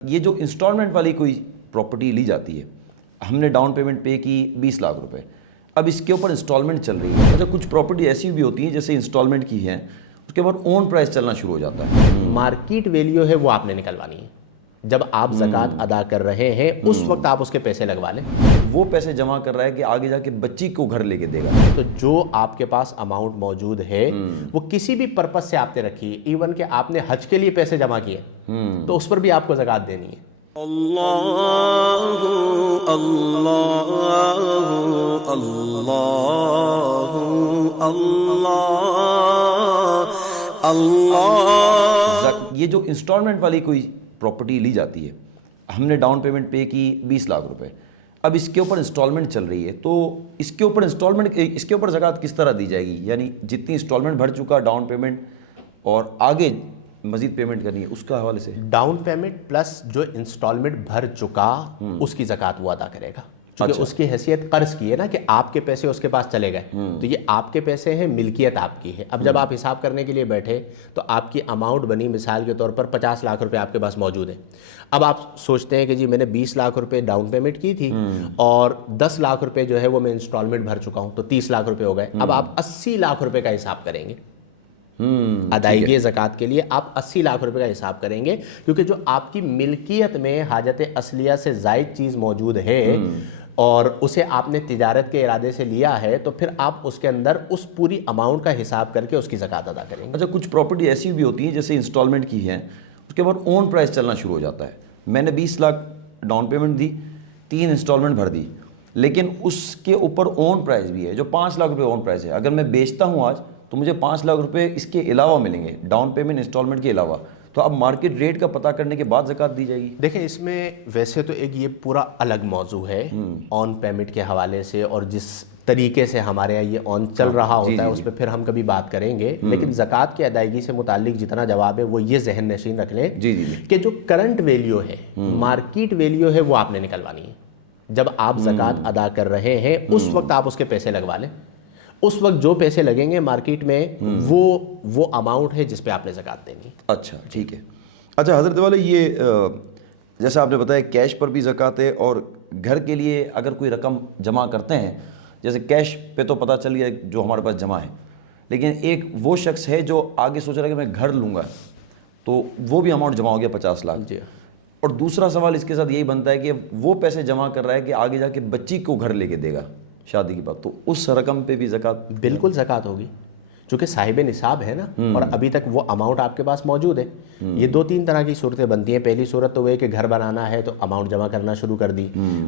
یہ جو انسٹالمنٹ والی کوئی پراپرٹی لی جاتی ہے، ہم نے ڈاؤن پیمنٹ پے کی 20 لاکھ روپے، اب اس کے اوپر انسٹالمنٹ چل رہی ہے۔ اچھا، کچھ پراپرٹی ایسی بھی ہوتی ہیں جیسے انسٹالمنٹ کی ہیں، اس کے بعد اون پرائس چلنا شروع ہو جاتا ہے۔ مارکیٹ ویلیو ہے وہ آپ نے نکلوانی ہے۔ جب آپ زکوٰۃ ادا کر رہے ہیں اس وقت آپ اس کے پیسے لگوا لیں۔ وہ پیسے جمع کر رہا ہے کہ آگے جا کے بچی کو گھر لے کے دے گا۔ تو جو آپ کے پاس اماؤنٹ موجود ہے وہ کسی بھی پرپس سے آپ نے رکھی ہے، ایون کہ آپ نے حج کے لیے پیسے جمع کیے تو اس پر بھی آپ کو زکوٰۃ دینی ہے۔ اللہ اللہ اللہ اللہ اللہ۔ یہ جو انسٹالمنٹ والی کوئی پراپرٹی لی جاتی ہے، ہم نے ڈاؤن پیمنٹ پے کی 20 لاکھ روپے، اب اس کے اوپر انسٹالمنٹ چل رہی ہے، تو اس کے اوپر اس کے اوپر زکوٰۃ کس طرح دی جائے گی؟ یعنی جتنی انسٹالمنٹ بھر چکا ڈاؤن پیمنٹ اور آگے مزید پیمنٹ کرنی ہے، اس کا حوالے سے ڈاؤن پیمنٹ پلس جو انسٹالمنٹ بھر چکا اس کی زکوٰۃ وہ ادا کرے گا، کیونکہ اس کی حیثیت قرض کی ہے نا، کہ آپ کے پیسے اس کے پاس چلے گئے تو یہ آپ کے پیسے ہیں، ملکیت آپ کی ہے۔ اب جب آپ حساب کرنے کے لیے بیٹھے تو آپ کی اماؤنٹ بنی مثال کے طور پر 50 لاکھ روپے آپ کے پاس موجود ہے۔ اب آپ سوچتے ہیں کہ جی میں نے 20 لاکھ روپے ڈاؤن پیمنٹ کی تھی اور 10 لاکھ روپے جو ہے وہ میں انسٹالمنٹ بھر چکا ہوں، تو 30 لاکھ روپے ہو گئے۔ اب آپ 80 لاکھ روپے کا حساب کریں گے ادائیگی زکوٰۃ کے لیے، آپ 80 لاکھ روپے کا حساب کریں گے، کیونکہ جو آپ کی ملکیت میں حاجت اصلیہ سے زائد چیز موجود ہے اور اسے آپ نے تجارت کے ارادے سے لیا ہے، تو پھر آپ اس کے اندر اس پوری اماؤنٹ کا حساب کر کے اس کی زکوٰۃ ادا کریں گے۔ اچھا، کچھ پراپرٹی ایسی بھی ہوتی ہیں جیسے انسٹالمنٹ کی ہیں، اس کے بعد اون پرائس چلنا شروع ہو جاتا ہے۔ میں نے 20 لاکھ ڈاؤن پیمنٹ دی، 3 انسٹالمنٹ بھر دی، لیکن اس کے اوپر اون پرائس بھی ہے جو 5 لاکھ روپے اون پرائس ہے۔ اگر میں بیچتا ہوں آج تو مجھے 5 لاکھ روپے اس کے علاوہ ملیں گے، ڈاؤن پیمنٹ انسٹالمنٹ کے علاوہ، تو اب مارکیٹ ریٹ کا پتہ کرنے کے بعد زکوٰۃ دی جائے گی؟ دیکھیں، اس میں ویسے تو ایک یہ پورا الگ موضوع ہے آن پیمنٹ کے حوالے سے، اور جس طریقے سے ہمارے یہاں یہ آن چل رہا ہوتا ہے اس پہ پھر ہم کبھی بات کریں گے، لیکن زکوٰۃ کی ادائیگی سے متعلق جتنا جواب ہے وہ یہ ذہن نشین رکھ لیں کہ جو کرنٹ ویلیو ہے، مارکیٹ ویلیو ہے، وہ آپ نے نکلوانی ہے۔ جب آپ زکوٰۃ ادا کر رہے ہیں اس وقت آپ اس کے پیسے لگوا لیں۔ اس وقت جو پیسے لگیں گے مارکیٹ میں وہ اماؤنٹ ہے جس پہ آپ نے زکوٰۃ دینی ہے۔ اچھا، ٹھیک ہے۔ اچھا حضرت والے، یہ جیسا آپ نے بتایا کیش پر بھی زکوٰۃ ہے، اور گھر کے لیے اگر کوئی رقم جمع کرتے ہیں، جیسے کیش پہ تو پتہ چل گیا جو ہمارے پاس جمع ہے، لیکن ایک وہ شخص ہے جو آگے سوچ رہا ہے کہ میں گھر لوں گا، تو وہ بھی اماؤنٹ جمع ہو گیا 50 لاکھ۔ جی، اور دوسرا سوال اس کے ساتھ یہی بنتا ہے کہ وہ پیسے جمع کر رہا ہے کہ آگے جا کے بچی کو گھر لے کے دے گا شادی کے بعد، تو اس رقم پہ بھی زکوٰۃ؟ بالکل زکوٰۃ ہوگی، چونکہ صاحب نصاب ہے نا، اور ابھی تک وہ اماؤنٹ آپ کے پاس موجود ہے۔ یہ 2-3 طرح کی صورتیں بنتی ہیں۔ پہلی صورت تو وہ ہے کہ گھر بنانا ہے تو اماؤنٹ جمع کرنا شروع کر دی،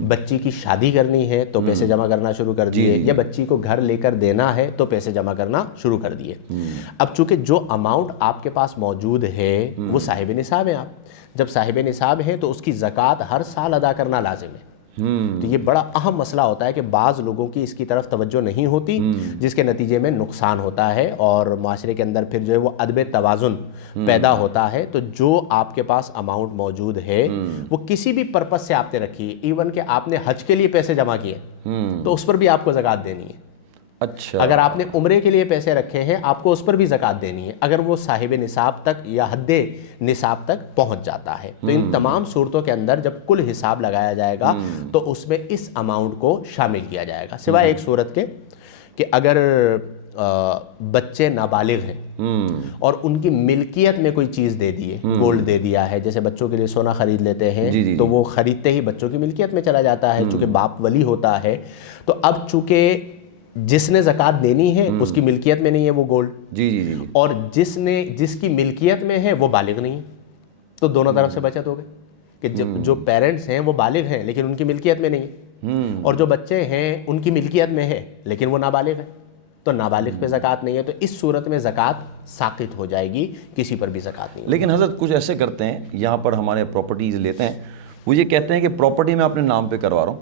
بچی کی شادی کرنی ہے تو پیسے جمع کرنا شروع کر دیے، یا بچی کو گھر لے کر دینا ہے تو پیسے جمع کرنا شروع کر دیے۔ اب چونکہ جو اماؤنٹ آپ کے پاس موجود ہے وہ صاحب نصاب ہے، آپ جب صاحب نصاب ہے تو اس کی زکوٰۃ ہر سال ادا کرنا لازم ہے۔ تو یہ بڑا اہم مسئلہ ہوتا ہے کہ بعض لوگوں کی اس کی طرف توجہ نہیں ہوتی، جس کے نتیجے میں نقصان ہوتا ہے اور معاشرے کے اندر پھر جو ہے وہ عدم توازن پیدا ہوتا ہے۔ تو جو آپ کے پاس اماؤنٹ موجود ہے وہ کسی بھی پرپس سے آپ نے رکھی ہے، ایون کہ آپ نے حج کے لیے پیسے جمع کیے تو اس پر بھی آپ کو زکوٰۃ دینی ہے۔ اچھا، اگر آپ نے عمرے کے لیے پیسے رکھے ہیں آپ کو اس پر بھی زکوٰۃ دینی ہے، اگر وہ صاحب نصاب تک یا حد نصاب تک پہنچ جاتا ہے۔ تو ان تمام صورتوں کے اندر جب کل حساب لگایا جائے گا تو اس میں اس اماؤنٹ کو شامل کیا جائے گا، سوائے ایک صورت کے کہ اگر بچے نابالغ ہیں اور ان کی ملکیت میں کوئی چیز دے دی ہے، گولڈ دے دیا ہے، جیسے بچوں کے لیے سونا خرید لیتے ہیں تو وہ خریدتے ہی بچوں کی ملکیت میں چلا جاتا ہے، چونکہ باپ ولی ہوتا ہے۔ تو اب چونکہ جس نے زکوٰۃ دینی ہے اس کی ملکیت میں نہیں ہے وہ گولڈ، اور جس کی ملکیت میں ہے وہ بالغ نہیں ہے، تو دونوں طرف سے بچت ہو گئی کہ جو پیرنٹس ہیں وہ بالغ ہیں لیکن ان کی ملکیت میں نہیں ہے، اور جو بچے ہیں ان کی ملکیت میں ہے لیکن وہ نابالغ ہے، تو نابالغ پہ زکوٰۃ نہیں ہے۔ تو اس صورت میں زکوٰۃ ساقط ہو جائے گی، کسی پر بھی زکوٰۃ نہیں ہے۔ لیکن حضرت کچھ ایسے کرتے ہیں، یہاں پر ہمارے پراپرٹیز لیتے ہیں، وہ یہ کہتے ہیں کہ پراپرٹی میں اپنے نام پہ کروا رہا ہوں،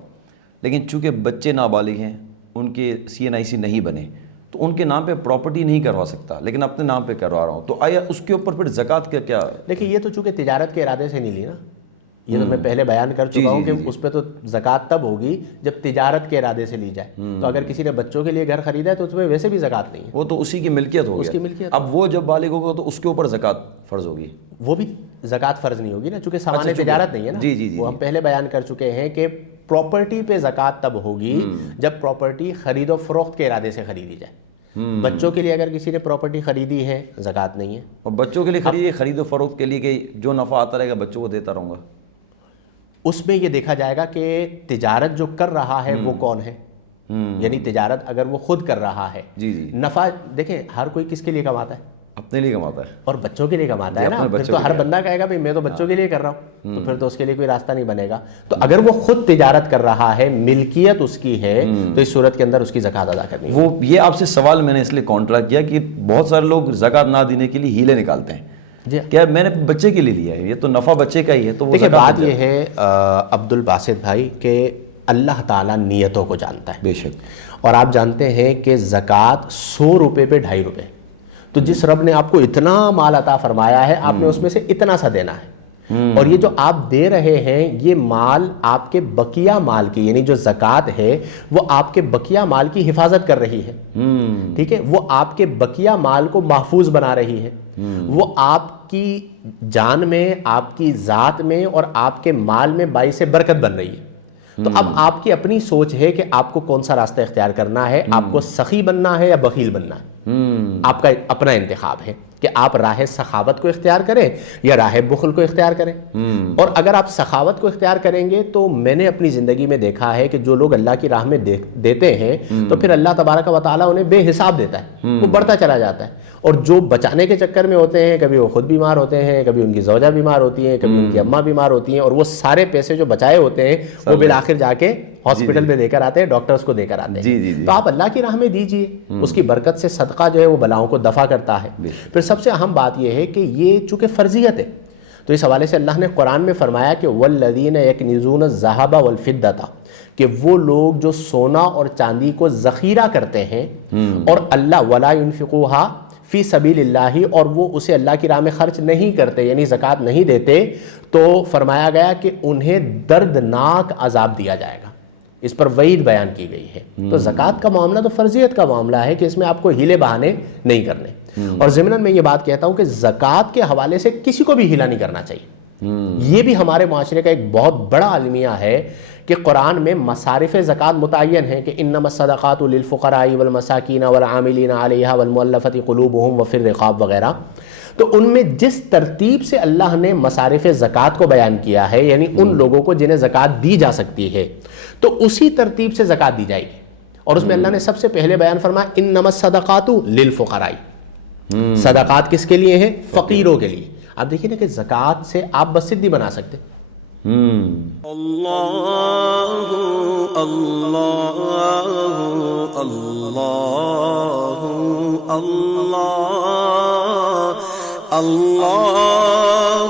لیکن چونکہ بچے نابالغ ہیں، ان کے CNIC نہیں بنے، تو ان کے نام پہ پراپرٹی نہیں کروا سکتا، لیکن اپنے نام پہ کروا رہا ہوں، تو آیا اس کے اوپر پھر زکوٰۃ کا کیا؟ دیکھیں، یہ تو چونکہ تجارت کے ارادے سے نہیں لی نا، یہ تو میں پہلے بیان کر چکا ہوں کہ اس پہ تو زکوٰۃ تب ہوگی جب تجارت کے ارادے سے لی جائے. تو اگر کسی نے بچوں کے لیے گھر خریدا ہے تو اس میں ویسے بھی زکوٰۃ نہیں ہے, وہ تو اسی کی ملکیت ہوگی, اس کی ملکیت. اب وہ جب بالغ ہوگا تو اس کے اوپر زکوٰۃ فرض ہوگی, وہ بھی زکوٰۃ فرض نہیں ہوگی نا, چونکہ سامان تجارت نہیں ہے نا. جی وہ ہم پہلے بیان کر چکے ہیں کہ پراپرٹی پہ زکوٰۃ تب ہوگی جب پراپرٹی خرید و فروخت کے ارادے سے خریدی جائے. بچوں کے لیے اگر کسی نے پراپرٹی خریدی ہے زکوٰۃ نہیں ہے. اور بچوں کے لیے خرید و فروخت کے لیے کہ جو نفع آتا رہے گا بچوں کو دیتا رہوں گا, اس میں یہ دیکھا جائے گا کہ تجارت جو کر رہا ہے وہ کون ہے. یعنی تجارت اگر وہ خود کر رہا ہے, نفع دیکھیں ہر کوئی کس کے لیے کماتا ہے, اپنے لیے کماتا ہے اور بچوں کے لیے کماتا ہے نا. پھر تو ہر بندہ کہے گا بھائی میں تو بچوں کے لیے کر رہا ہوں, تو پھر تو اس کے لیے کوئی راستہ نہیں بنے گا. تو اگر وہ خود تجارت کر رہا ہے, ملکیت اس کی ہے, تو اس صورت کے اندر اس کی زکوٰۃ ادا کرنی ہے. وہ یہ آپ سے سوال میں نے اس لیے کانٹرا کیا کہ بہت سارے لوگ زکوٰۃ نہ دینے کے لیے ہیلے نکالتے ہیں. کیا میں نے بچے کے لیے لیا ہے, یہ تو نفع بچے کا ہی ہے. تو دیکھیں بات یہ ہے عبد الباسط بھائی کہ اللہ تعالیٰ نیتوں کو جانتا ہے. بے شک. اور آپ جانتے ہیں کہ زکوٰۃ 100 روپے پہ 2.5 روپے. تو جس رب نے آپ کو اتنا مال عطا فرمایا ہے, آپ نے اس میں سے اتنا سا دینا ہے. اور یہ جو آپ دے رہے ہیں یہ مال آپ کے بقیہ مال کی, یعنی جو زکوٰۃ ہے وہ آپ کے بقیہ مال کی حفاظت کر رہی ہے. ٹھیک ہے, وہ آپ کے بقیہ مال کو محفوظ بنا رہی ہے. وہ آپ کی جان میں, آپ کی ذات میں اور آپ کے مال میں باعث برکت بن رہی ہے. تو اب آپ کی اپنی سوچ ہے کہ آپ کو کون سا راستہ اختیار کرنا ہے, آپ کو سخی بننا ہے یا بخیل بننا ہے. آپ کا اپنا انتخاب ہے کہ آپ راہ سخاوت کو اختیار کریں یا راہ بخل کو اختیار کریں. اور اگر آپ سخاوت کو اختیار کریں گے تو میں نے اپنی زندگی میں دیکھا ہے کہ جو لوگ اللہ کی راہ میں دیتے ہیں تو پھر اللہ تبارک و تعالیٰ انہیں بے حساب دیتا ہے, وہ بڑھتا چلا جاتا ہے. اور جو بچانے کے چکر میں ہوتے ہیں, کبھی وہ خود بیمار ہوتے ہیں, کبھی ان کی زوجہ بیمار ہوتی ہیں, کبھی ان کی اماں بیمار ہوتی ہیں, اور وہ سارے پیسے جو بچائے ہوتے ہیں وہ بالآخر جا کے ہاسپٹل میں دے کر آتے ہیں, ڈاکٹرز کو دے کر آتے ہیں. تو آپ اللہ کی راہ میں دیجئے, اس کی برکت سے صدقہ جو ہے وہ بلاؤں کو دفع کرتا ہے. پھر سب سے اہم بات یہ ہے کہ یہ چونکہ فرضیت ہے, تو اس حوالے سے اللہ نے قرآن میں فرمایا کہ والذین یکنزون الذھب والفضۃ, کہ وہ لوگ جو سونا اور چاندی کو ذخیرہ کرتے ہیں اور اللہ ولا ينفقوها فی سبیل اللہ, اور وہ اسے اللہ کی راہ میں خرچ نہیں کرتے, یعنی زکوٰۃ نہیں دیتے, تو فرمایا گیا کہ انہیں دردناک عذاب دیا جائے گا. اس پر وعید بیان کی گئی ہے. تو زکوٰۃ کا معاملہ تو فرضیت کا معاملہ ہے کہ اس میں آپ کو ہیلے بہانے نہیں کرنے. اور ضمناً میں یہ بات کہتا ہوں کہ زکوٰۃ کے حوالے سے کسی کو بھی ہیلا نہیں کرنا چاہیے. یہ بھی ہمارے معاشرے کا ایک بہت بڑا المیہ ہے کہ قرآن میں مصارف زکوٰۃ متعین ہیں کہ انما الصدقات للفقراء والمساکین والعاملین علیہا والمؤلفۃ قلوبہم وفی الرقاب وغیرہ. تو ان میں جس ترتیب سے اللہ نے مصارف زکوٰۃ کو بیان کیا ہے, یعنی ان لوگوں کو جنہیں زکوٰۃ دی جا سکتی ہے, تو اسی ترتیب سے زکوٰۃ دی جائے گی. اور اس میں اللہ نے سب سے پہلے بیان فرمایا انما الصدقات للفقراء. صدقات کس کے لیے ہیں؟ فقیروں کے لیے. آپ دیکھیے نا کہ زکوٰۃ سے آپ بس سدھی بنا سکتے. اللہ اللہ اللہ اللہ اللہ